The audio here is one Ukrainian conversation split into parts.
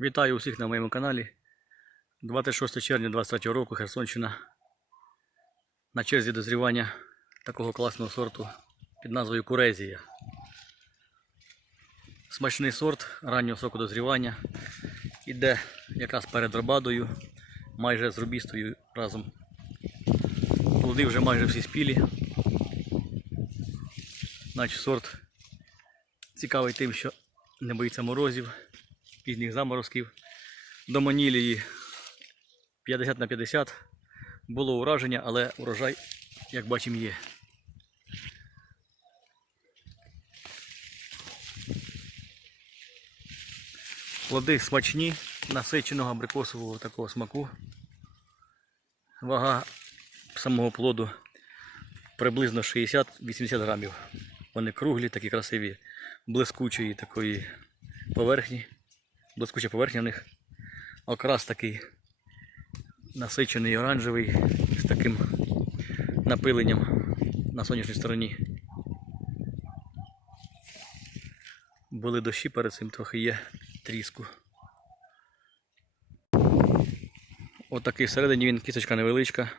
Вітаю усіх на моєму каналі. 26 червня 23 року Херсонщина. На черзі дозрівання такого класного сорту під назвою Курезія. Смачний сорт раннього сроку дозрівання. Іде якраз перед рабадою, майже з рубістою разом. Плоди вже майже всі спілі. Значить сорт цікавий тим, що не боїться морозів, пізніх заморозків. До Манілії 50 на 50 було ураження, але урожай, як бачимо, є. Плоди смачні, насиченого абрикосового такого смаку. Вага самого плоду приблизно 60-80 грамів. Вони круглі, такі красиві, блискучої такої поверхні. Блискуча поверхня в них. Окрас такий насичений оранжевий з таким напиленням на сонячній стороні. Були дощі перед цим, трохи є тріску. Отакий всередині він кісточка невеличка,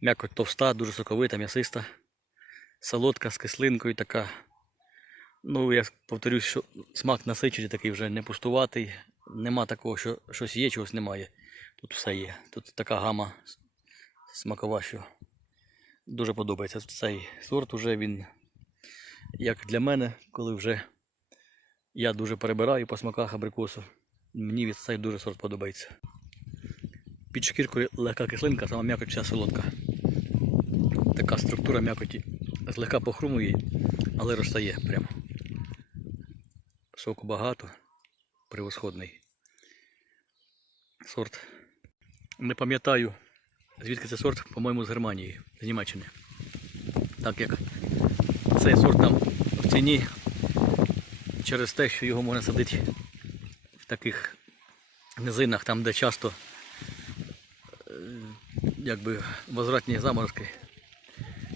м'якоть товста, дуже соковита, м'ясиста, солодка з кислинкою така. Ну, я повторюсь, що смак насичений, такий вже не пустуватий. Нема такого, що щось є, чогось немає. Тут все є. Тут така гама смакова, що дуже подобається. Цей сорт уже він, як для мене, коли вже я дуже перебираю по смаках абрикосу. Мені від цей дуже сорт подобається. Під шкіркою легка кислинка, сама м'якоть вся солодка. Така структура м'якоті злегка похрумує, але розстає прям. Соку багато, превосходний сорт. Не пам'ятаю, звідки це сорт, по-моєму, з Германії, з Німеччини. Так як цей сорт там в ціні через те, що його можна садити в таких низинах, там де часто е, якби возвратні заморозки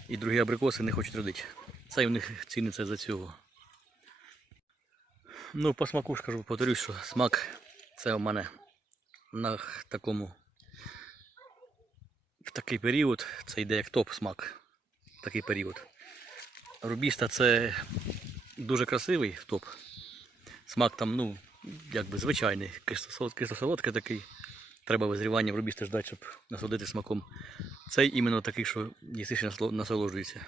і другі абрикоси не хочуть родити. Це у них ціниться за цього. Ну, по смаку ж кажу, повторюсь, що смак це у мене на такому в такий період, це йде як топ смак. в Такий період. Рубіста це дуже красивий топ. Смак там, ну, якби звичайний, кисло-солодкий такий. Треба визрівання в рубісти ждати, щоб насолодити смаком. Цей іменно такий, що їсиш насолоджується.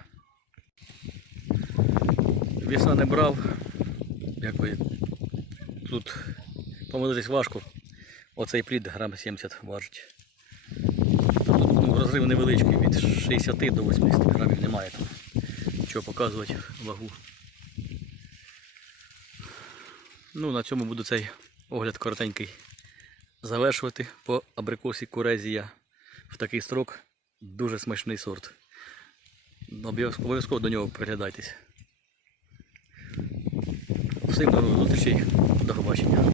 Вісна не брав, якби тут помилитись важко. Оцей плід грам 70 важить. Тут ну, розрив невеличкий, від 60 до 80 грамів немає там. Чого показувати вагу. Ну, на цьому буду цей огляд коротенький завершувати по абрикосі Курезія. В такий строк дуже смачний сорт. Обов'язково до нього приглядайтесь. Всім до зустрічей, до побачення.